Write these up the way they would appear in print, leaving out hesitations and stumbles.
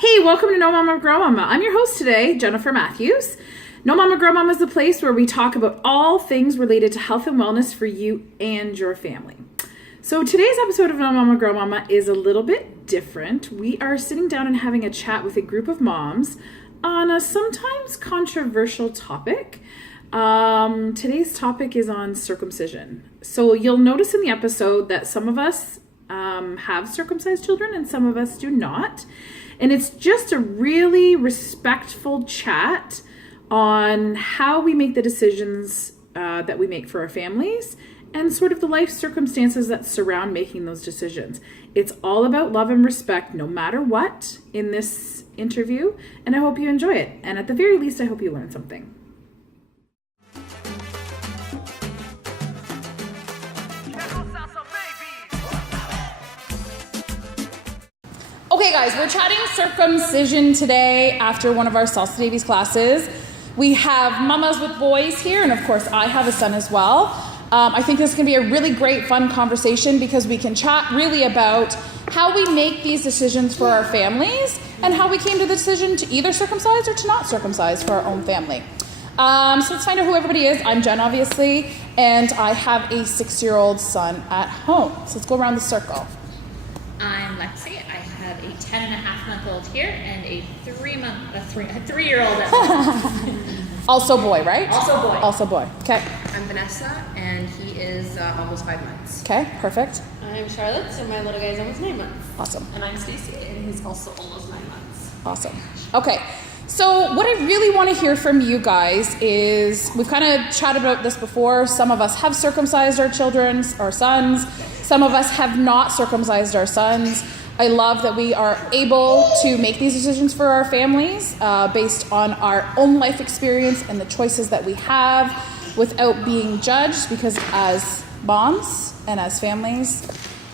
Hey, welcome to No Mama Grow Mama. I'm your host today, Jennifer Matthews. No Mama Grow Mama is the place where we talk about all things related to health and wellness for you and your family. So today's episode of No Mama Grow Mama is a little bit different. We are sitting down and having a chat with a group of moms on a sometimes controversial topic. Today's topic is on circumcision. So you'll notice in the episode that some of us have circumcised children and some of us do not. And it's just a really respectful chat on how we make the decisions that we make for our families and sort of the life circumstances that surround making those decisions. It's all about love and respect no matter what in this interview, and I hope you enjoy it. And at the very least, I hope you learn something. Okay guys, we're chatting circumcision today after one of our Salsa Babies classes. We have mamas with boys here, and of course I have a son as well. I think this is going to be a really great, fun conversation because we can chat really about how we make these decisions for our families and how we came to the decision to either circumcise or to not circumcise for our own family. So let's find out who everybody is. I'm Jen, obviously, and I have a 6-year-old son at home. So let's go around the circle. I'm Lexi. I have a 10-and-a-half-month-old here and a 3-year-old at home. Also boy, right? Also boy. Also boy. Okay. I'm Vanessa, and he is almost 5 months. Okay, perfect. I'm Charlotte, so my little guy is almost 9 months. Awesome. And I'm Stacy, and he's also almost 9 months. Awesome. Okay. So what I really want to hear from you guys is, we've kind of chatted about this before. Some of us have circumcised our children, our sons. Some of us have not circumcised our sons. I love that we are able to make these decisions for our families based on our own life experience and the choices that we have without being judged, because as moms and as families,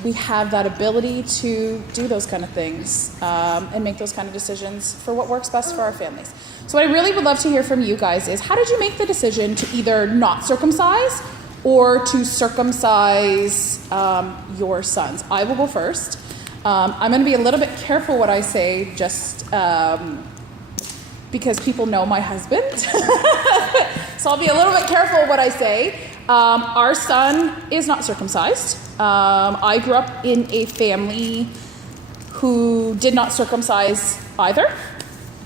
we have that ability to do those kind of things and make those kind of decisions for what works best for our families. So what I really would love to hear from you guys is, how did you make the decision to either not circumcise or to circumcise your sons? I will go first. I'm going to be a little bit careful what I say, just because people know my husband. So I'll be a little bit careful what I say. Our son is not circumcised. I grew up in a family who did not circumcise either.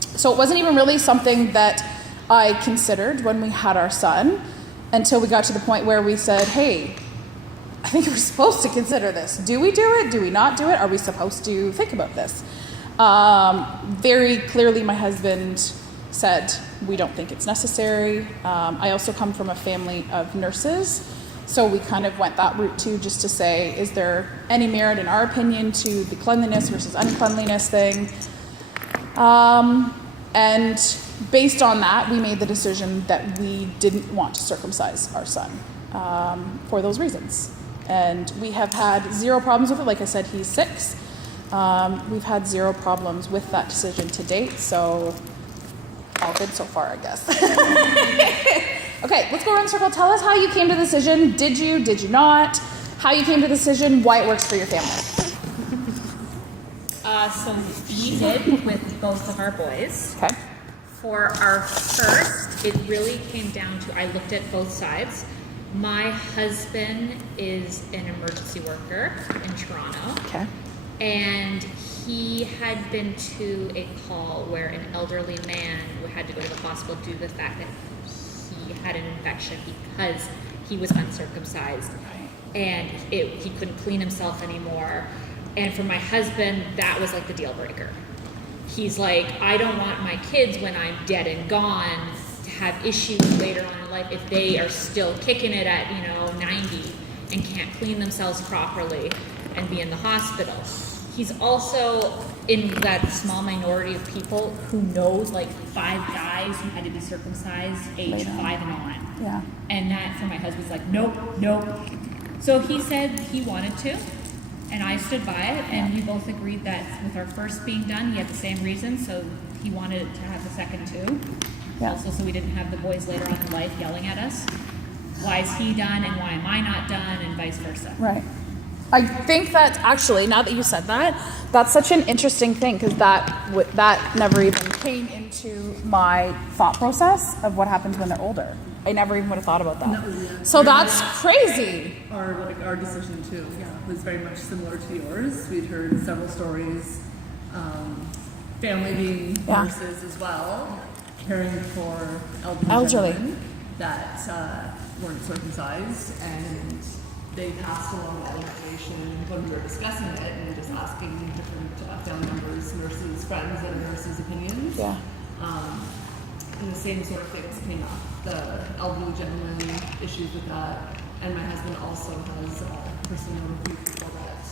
So it wasn't even really something that I considered when we had our son, until we got to the point where we said, hey, I think we're supposed to consider this. Do we do it? Do we not do it? Are we supposed to think about this? Very clearly, my husband said, we don't think it's necessary. I also come from a family of nurses, so we kind of went that route too, just to say, is there any merit in our opinion to the cleanliness versus uncleanliness thing? And based on that, we made the decision that we didn't want to circumcise our son for those reasons. And we have had zero problems with it. Like I said, he's 6. We've had zero problems with that decision to date, so all good so far, I guess. Okay, let's go around the circle. Tell us how you came to the decision. Did you not? How you came to the decision, why it works for your family. So we did with both of our boys. Okay. For our first, it really came down to, I looked at both sides. My husband is an emergency worker in Toronto. Okay. And he had been to a call where an elderly man had to go to the hospital due to the fact that he had an infection because he was uncircumcised. And he couldn't clean himself anymore. And for my husband, that was like the deal breaker. He's like, I don't want my kids, when I'm dead and gone, to have issues later on in life if they are still kicking it at 90 and can't clean themselves properly and be in the hospital. He's also in that small minority of people who knows like 5 guys who had to be circumcised age 5 and on. Yeah. And that for my husband's like, nope. So he said he wanted to, and I stood by it, and we both agreed that with our first being done, he had the same reason, so he wanted to have the second too. Yeah. Also, so we didn't have the boys later on in life yelling at us. Why is he done and why am I not done, and vice versa. Right. I think that actually, now that you said that, that's such an interesting thing because that never even came into my thought process of what happens when they're older. I never even would have thought about that. No, yeah. So that's crazy. Our decision too, was very much similar to yours. We'd heard several stories, family being nurses as well, caring for elderly gentlemen that weren't circumcised, and they passed along that information when we were discussing it and just asking different family members, nurses, friends, and nurses' opinions. Yeah. And the same sort of things came up. The elderly gentleman issues with that, and my husband also has personal people that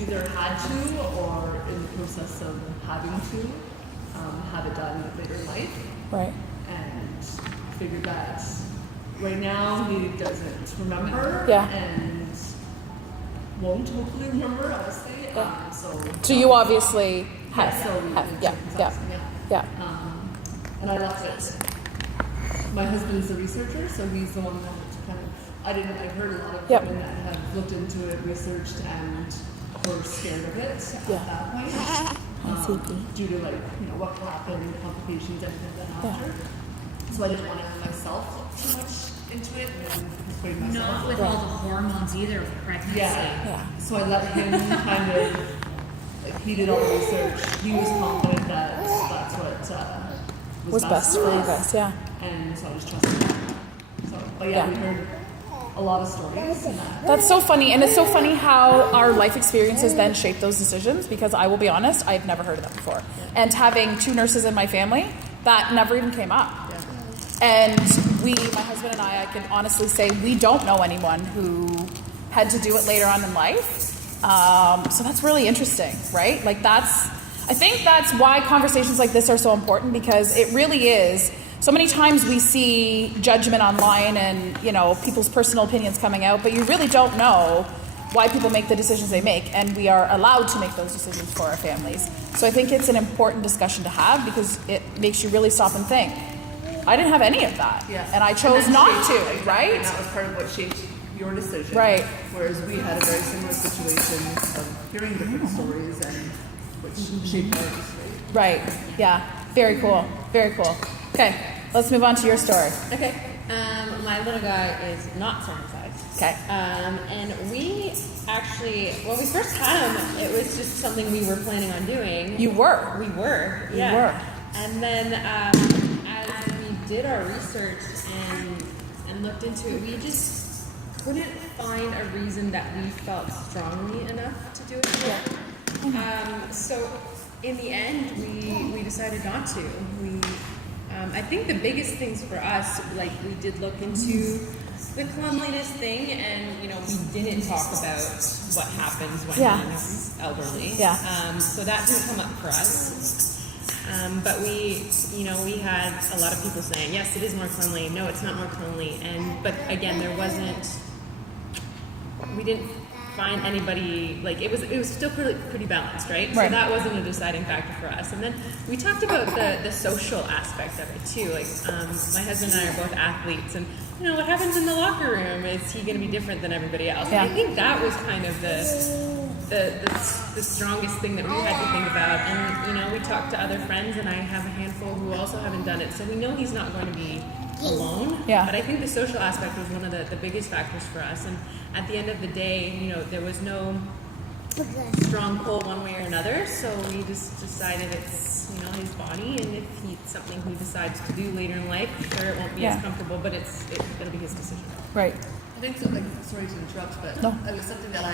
either had to or in the process of having to have it done later in life. Right. And figured that right now he doesn't remember and won't hopefully remember, honestly. So you obviously have. Yeah. And I left it. My husband's a researcher, so he's the one that kind of, I've heard a lot of women that have looked into it, researched, and were scared of it at that point. Due to what will happen, complications, anything like that after. So I didn't want to myself look too much into it and persuade myself. Not with all the hormones either of pregnancy. Yeah. So I let him kind of, he did all the research. He was confident that that's what was best for you guys, and so I just trusted him. So, but we heard a lot of stories. That's so funny, and it's so funny how our life experiences then shape those decisions, because I will be honest, I've never heard of that before. And having 2 nurses in my family, that never even came up. And my husband and I can honestly say we don't know anyone who had to do it later on in life. So that's really interesting, right? I think that's why conversations like this are so important, because it really is. So many times we see judgment online and, people's personal opinions coming out, but you really don't know why people make the decisions they make, and we are allowed to make those decisions for our families. So I think it's an important discussion to have, because it makes you really stop and think. I didn't have any of that, and I chose not to, right? And that was part of what shaped your decision. Right. Whereas we had a very similar situation of hearing different stories and which shaped our decision. Right. Yeah. Very cool. Very cool. Okay. Let's move on to your story. Okay. My little guy is not circumcised. Okay. And we actually, when we first had him, it was just something we were planning on doing. You were. We were. You were. And then as we did our research and looked into it, we just couldn't find a reason that we felt strongly enough to do it. So in the end, we decided not to. I think the biggest things for us, we did look into the cleanliness thing, and we didn't talk about what happens when he's elderly. So that didn't come up for us. But we had a lot of people saying, yes, it is more cleanly. No, it's not more cleanly. But again, we didn't find anybody, it was still pretty balanced, right? So that wasn't a deciding factor for us. And then we talked about the social aspect of it too. My husband and I are both athletes, and what happens in the locker room, is he going to be different than everybody else? And I think that was kind of the strongest thing that we had to think about. And we talked to other friends, and I have a handful who also haven't done it, so we know he's not going to be alone. But I think the social aspect was one of the biggest factors for us. And at the end of the day, there was no strong pull one way or another, so we just decided it's his body, and if it's something he decides to do later in life, sure, it won't be as comfortable, but it'll be his decision. Right. I think so, sorry to interrupt, but it was something that I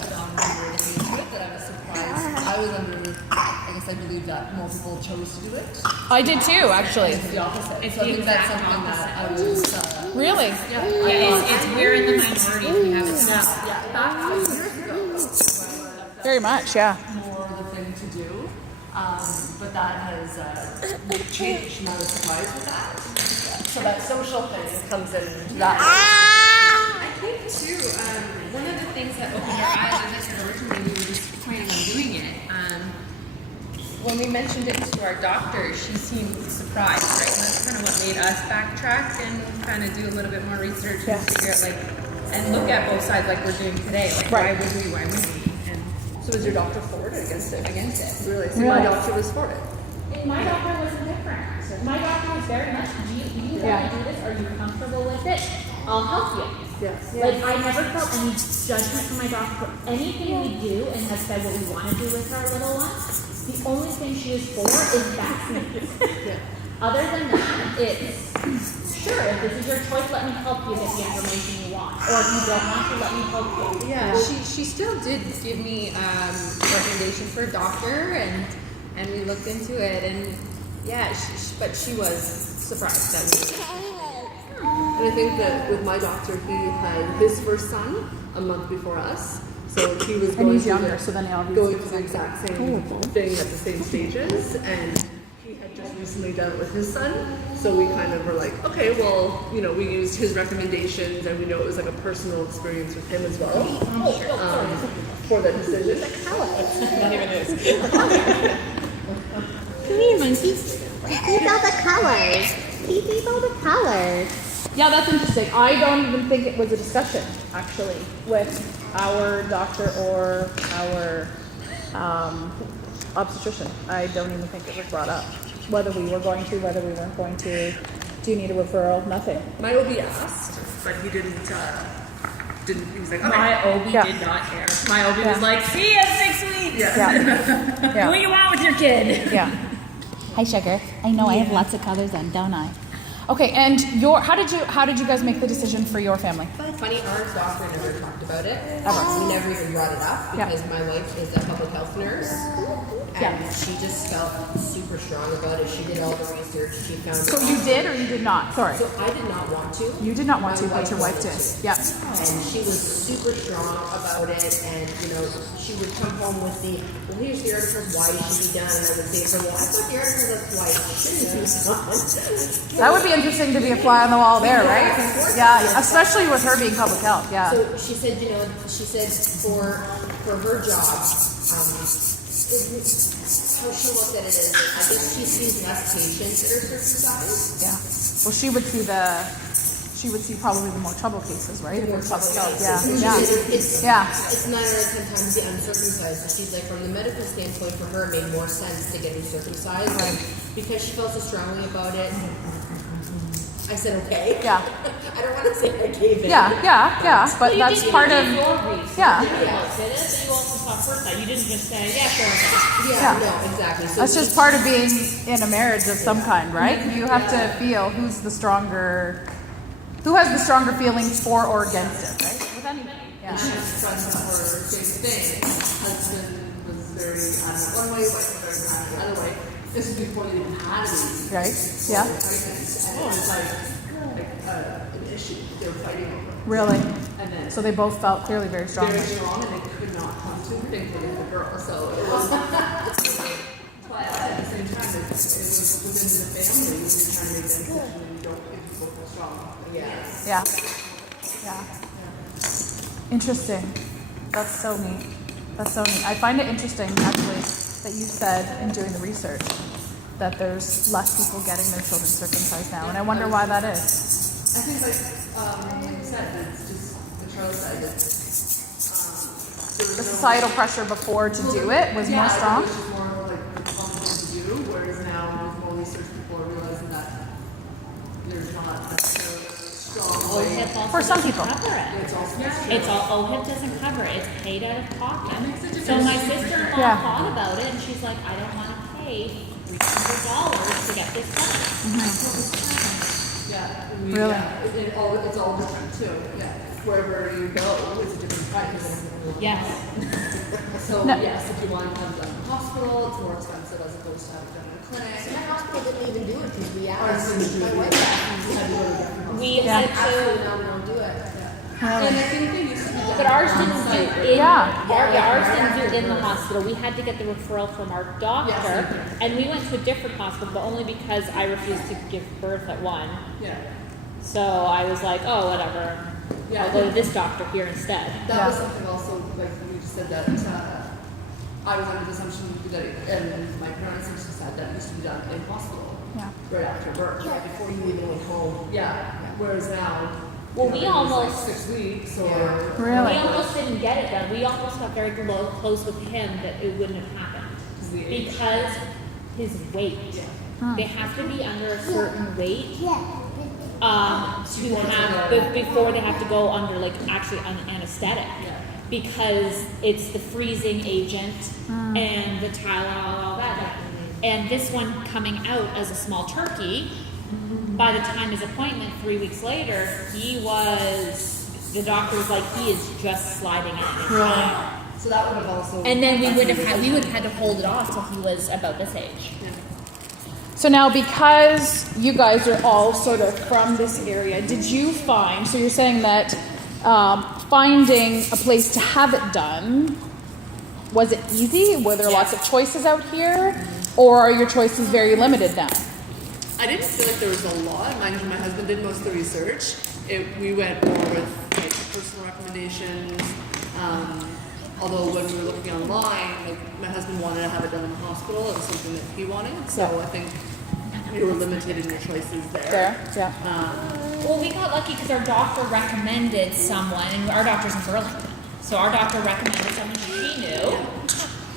found when we were looking into it, that I was surprised. I was under, I believe that more people chose to do it. I did too, actually. It's the opposite. So I think that's something that I was... Really? It's we're in the minority if we have it now. Back 5 years ago. Very much, More the thing to do. But that has changed, and I was surprised with that. So that social thing comes into that. I think too, one of the things that opened our eyes, as I said originally, we were just planning on doing it. When we mentioned it to our doctor, she seemed surprised, right? And that's kind of what made us backtrack and kind of do a little bit more research and figure out, and look at both sides like we're doing today. Like Right. why would we? And So was your doctor for it or against it? against it. Really? So my doctor was for it. My doctor was different. My doctor was very much, do you want to do this? Are you comfortable with it? I'll help you. Yes. Like, I never felt any judgment from my doctor for anything we do and have said what we want to do with our little one. The only thing she is for is vaccines. Other than that, it's, sure, if this is your choice, let me help you get the information you want. Or if you don't want to, let me help you. Yeah, she still did give me recommendation for a doctor, and we looked into it, and yeah, but she was surprised that we. And I think that with my doctor, he had his first son a month before us. So he was going he's through younger, the, so then he obviously going through the exact same thing at the same stages, and he had just recently done it with his son. So we kind of were like, okay, well, you know, we used his recommendations, and we know it was like a personal experience with him as well for the decision. Not even his. Come here, monkey. Peep all the colors. Peep all the colors. Yeah, that's interesting. I don't even think it was a discussion, actually, with our doctor or our obstetrician. I don't even think it was brought up. Whether we were going to, whether we weren't going to. Do you need a referral? Nothing. My OB asked, but he didn't. He was like, okay. My OB did not care. My OB was like, see you in 6 weeks. Yeah. What do you want with your kid? Yeah. Hi, sugar. I know I have lots of colors on, don't I? Okay, and how did you guys make the decision for your family? Funny, our doctor never talked about it. Ever. We never even brought it up Yeah. because my wife is a public health nurse, and she just felt super strong about it. She did all the research. She found. So you did or you did not? Sorry. So I did not want to. You did not want to, My but your wife did. wanted to. Yeah. And she was super strong about it, and you know, she would come home with the, well, here's the articles why it should be done, and I would say to her, well, I thought the article was why it shouldn't be done. That would be interesting to be a fly on the wall there, right? Yeah, especially with her being public health. Yeah. So she said, you know, she said for her job, how she looked at it is, I guess she sees less patients that are circumcised. Yeah. Well, she would see probably the more trouble cases, right? If it's public health. Yeah. So she Yeah. said it's Yeah. 9 out of 10 times the uncircumcised. So she's like, from the medical standpoint, for her, it made more sense to get me circumcised because she felt so strongly about it. I said, okay. Yeah. I don't want to say I gave in. Yeah. But that's part of. Yeah. You also saw first time. You didn't just say, yeah, sure. Yeah, no, exactly. So That's just part of being in a marriage of some kind, right? You have to feel who has the stronger feelings for or against it, right? With anything. Yeah. Friends that were the same thing. Husband was very adamant one way, wife was very adamant the other way. This is before they even had any. Right? Yeah. Pregnant. And it was like an issue they were fighting over. Really. And then So they both felt clearly very strongly. very strong, and they could not come to thankfully the girl. So it was. But at the same time, it was within the family. You're trying to make that decision, and you don't make people feel strong. Yeah. Interesting. That's so neat. I find it interesting, actually, that you said in doing the research that there's less people getting their children circumcised now, and I wonder why that is. I think, like you said, it's just the Charles said that The societal pressure before to do it was more strong. It was just more like comfortable to do, whereas now with more research, people are realizing that there's not necessarily a strong way. OHIP also For some doesn't people. cover it. It's also It's all OHIP doesn't cover it. It's paid out of pocket. So my sister-in-law Yeah. thought about it, and she's like, I don't want to pay $300 to get this done. Really? It's all different too. Yeah, wherever you go, it's a different price. Yes. So No. yes, if you want to have it done in the hospital, it's more expensive as opposed to having it done in a clinic. my hospital didn't even do it because we Ours asked. didn't do My it. wife asked. You had to go to a different hospital. We had Absolutely to, not, we don't do it. And I think they used to do that. But ours didn't do in, Yeah. ours didn't do in the hospital. We had to get the referral from our doctor, and we went to a different hospital, but only because I refused to give birth at one. Yeah. So I was like, oh, whatever. Yeah. I'll go to this doctor here instead. That was something also, like we just said that I was under the assumption that, and my parents just said that it used to be done in hospital Yeah. right after birth. Before you even went home. Yeah. Whereas now, Well, we It was like almost 6 weeks or. we Really? almost didn't get it done. We almost got very close with him that it wouldn't have happened because his weight. They have to be under a certain weight to have before they have to go under like actually an anesthetic because it's the freezing agent and the Tylenol, all that. And this one coming out as a small turkey. By the time his appointment 3 weeks later, the doctor was like, he is just sliding in. So that would have also. And then we would have had to hold it off till he was about this age. So now, because you guys are all sort of from this area, did you find, so you're saying that finding a place to have it done, was it easy? Were there lots of choices out here? Or are your choices very limited now? I didn't feel like there was a lot. Mind you, my husband did most of the research. We went more with like personal recommendations. Although when we were looking online, like my husband wanted to have it done in the hospital. It was something that he wanted. So I think you were limited in your choices there. Well, we got lucky because our doctor recommended someone, and our doctor's in Burlington. So our doctor recommended someone she knew.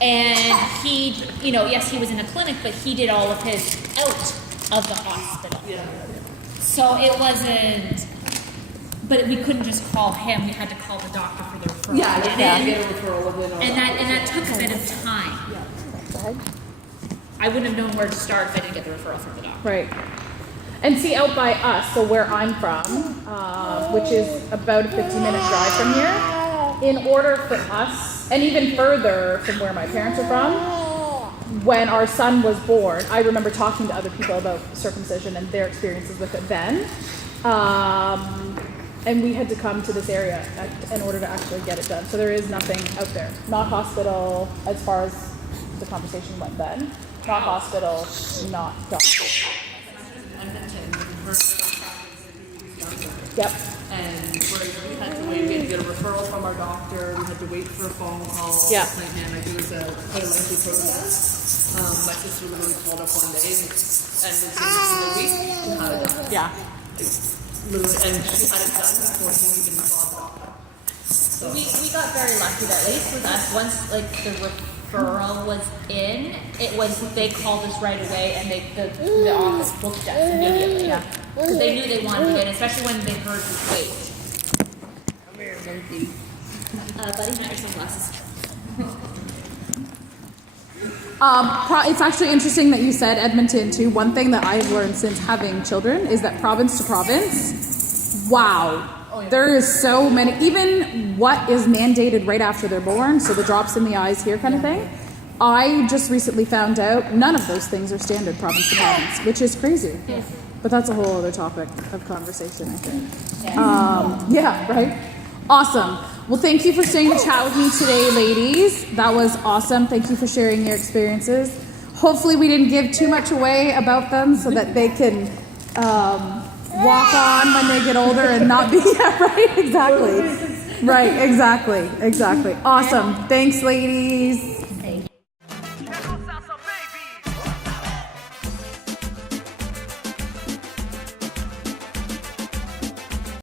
And he, yes, he was in a clinic, but he did all of his out of the hospital. So it wasn't, but we couldn't just call him. We had to call the doctor for the referral. Get a referral within all And that took a bit of time. I wouldn't have known where to start if I didn't get the referral from the doctor. Right. And see, out by us, so where I'm from, which is about a 15-minute drive from here, in order for us, and even further from where my parents are from, when our son was born, I remember talking to other people about circumcision and their experiences with it then. And we had to come to this area in order to actually get it done. So there is nothing out there. Not hospital, as far as the conversation went then. Not hospital, not doctor. Yep. And we had to get a referral from our doctor. We had to wait for a phone call. Yeah. And it was quite a lengthy process. My sister literally called up one day and within a week we had it done. Yeah. Literally, and she had it done before he even saw the doctor. So We got very lucky that at least with us, once like the referral was in, they called us right away and the office booked us immediately. Yeah. Because they knew they wanted to get it, especially when they heard his weight. Come here, monkey. Buddy, not your sunglasses. It's actually interesting that you said Edmonton too. One thing that I've learned since having children is that province to province, wow, there is so many, even what is mandated right after they're born, so the drops in the eyes here kind of thing. I just recently found out none of those things are standard province to province, which is crazy. But that's a whole other topic of conversation, I think. Yeah, right? Awesome. Well, thank you for staying to chat with me today, ladies. That was awesome. Thank you for sharing your experiences. Hopefully we didn't give too much away about them so that they can walk on when they get older and not be... Yeah, right? Exactly. Right, exactly. Awesome. Thanks, ladies.